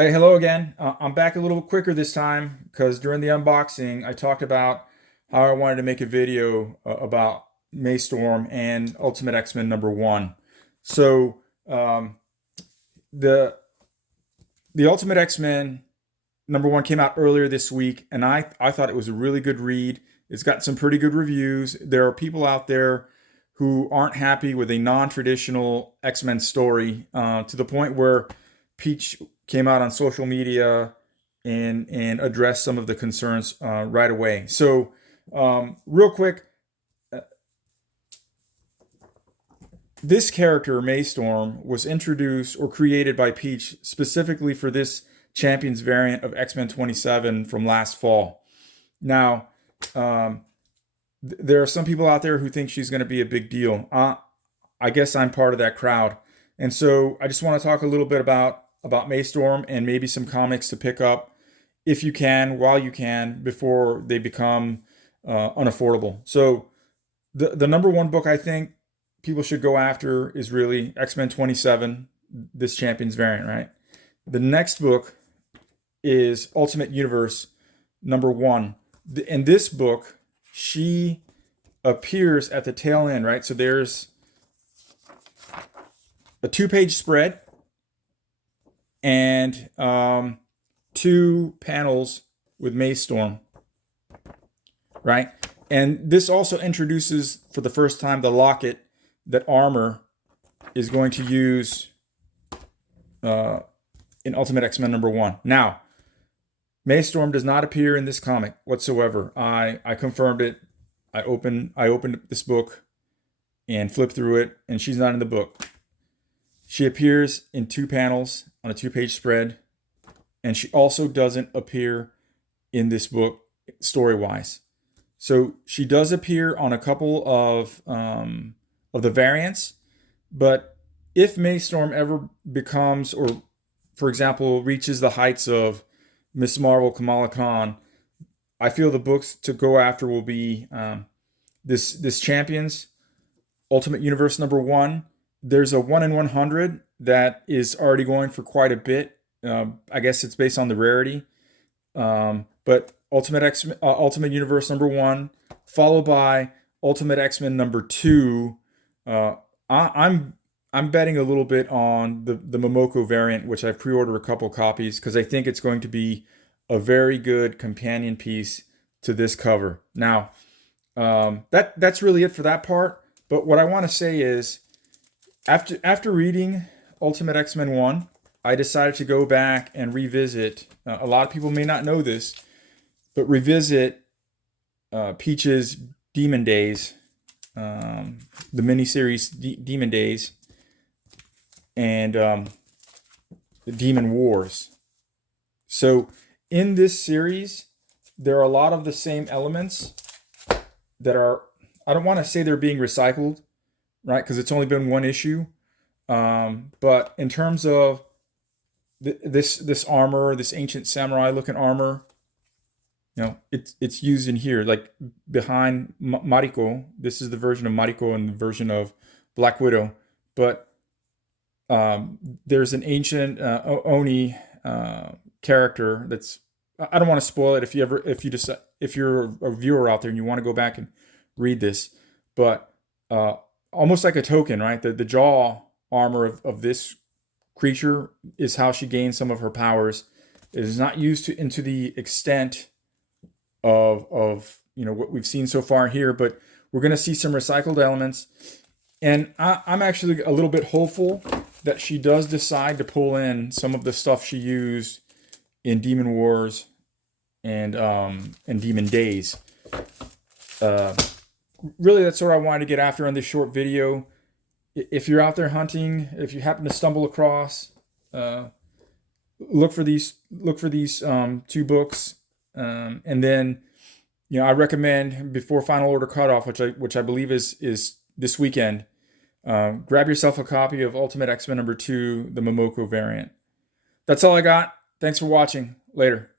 Hey, hello again. I'm back a little quicker this time because during the unboxing, I talked about how I wanted to make a video about Maystorm and Ultimate X-Men #1. So um, the the Ultimate X-Men #1 came out earlier this week, and I thought it was a really good read. It's got some pretty good reviews. There are people out there who aren't happy with a non-traditional X-Men story to the point where Peach came out on social media and addressed some of the concerns right away. So, real quick, uh, this character Maystorm was introduced or created by Peach specifically for this Champions variant of X-Men 27 from last fall. Now, um, there are some people out there who think she's going to be a big deal. I guess I'm part of that crowd, and so I just want to talk a little bit about Maystorm and maybe some comics to pick up if you can, while you can, before they become unaffordable. So the #1 book I think people should go after is really X-Men 27, this Champions variant, right? The next book is Ultimate Universe #1. In this book, she appears at the tail end, right? So there's a 2-page spread and 2 panels with Maystorm, right? And this also introduces for the first time the locket that Armor is going to use in Ultimate X-Men #1. Now, Maystorm does not appear in this comic whatsoever. I confirmed it. I opened this book and flipped through it, and she's not in the book. She appears in 2 panels on a 2-page spread, and she also doesn't appear in this book story-wise. So she does appear on a couple of the variants, but if Maystorm ever becomes, or for example, reaches the heights of Miss Marvel Kamala Khan, I feel the books to go after will be this Champions Ultimate Universe #1. There's a 1 in 100 that is already going for quite a bit. I guess it's based on the rarity. But Ultimate Universe #1, followed by Ultimate X-Men #2. I'm betting a little bit on the Momoko variant, which I've pre-ordered a couple copies because I think it's going to be a very good companion piece to this cover. Now, that's really it for that part. But what I want to say is, after reading Ultimate X-Men 1, I decided to go back and revisit. A lot of people may not know this, but revisit Peach's Demon Days, the miniseries Demon Days, and the Demon Wars. So in this series, there are a lot of the same elements that are, I don't want to say they're being recycled, right? Because it's only been one issue. But in terms of this armor, this ancient samurai looking armor, it's used in here, like behind Mariko. This is the version of Mariko and the version of Black Widow. But there's an ancient Oni character that's, I don't want to spoil it if you're a viewer out there and you want to go back and read this, but almost like a token, right? The jaw armor of this creature is how she gains some of her powers. It is not used into the extent of what we've seen so far here, but we're going to see some recycled elements, and I'm actually a little bit hopeful that she does decide to pull in some of the stuff she used in Demon Wars and Demon Days. Really, that's what I wanted to get after on this short video. If you're out there hunting, if you happen to stumble across, look for these 2 books, and then I recommend before final order cutoff, which I believe is this weekend. Grab yourself a copy of Ultimate X-Men #2, the Momoko variant. That's all I got. Thanks for watching. Later.